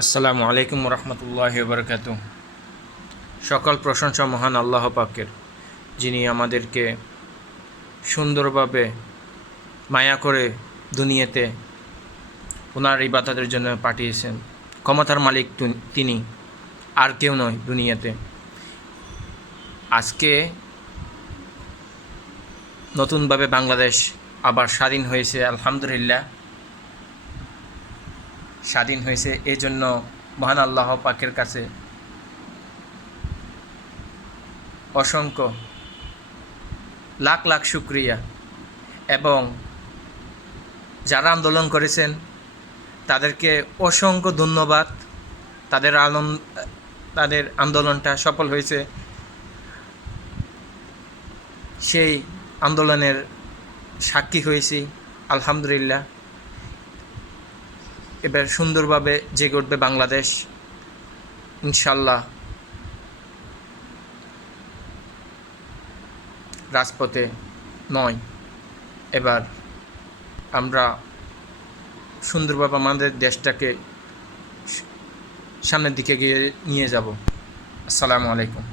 আসসালামু আলাইকুম রহমতুল্লাহি বারকাতুহ। সকল প্রশংসা মহান আল্লাহ পাকের, যিনি আমাদেরকে সুন্দরভাবে মায়া করে দুনিয়াতে ওনার ইবাদতের জন্য পাঠিয়েছেন। ক্ষমতার মালিক তিনি, আর কেউ নয় দুনিয়াতে। আজকে নতুনভাবে বাংলাদেশ আবার স্বাধীন হয়েছে, আলহামদুলিল্লাহ। স্বাধীন হয়েছে এই জন্য মহান আল্লাহ পাকের কাছে অসংখ্য লাখ লাখ শুকরিয়া, এবং যারা আন্দোলন করেছেন তাদেরকে অসংখ্য ধন্যবাদ। তাদের আন্দোলনটা সফল হয়েছে। সেই আন্দোলনের সাক্ষী হয়েছি, আলহামদুলিল্লাহ। এবার সুন্দরভাবে জেগে উঠবে বাংলাদেশ, ইনশাল্লাহ। রাজপথে নয়, এবার আমরা সুন্দরভাবে আমাদের দেশটাকে সামনের দিকে নিয়ে যাব। আসসালামু আলাইকুম।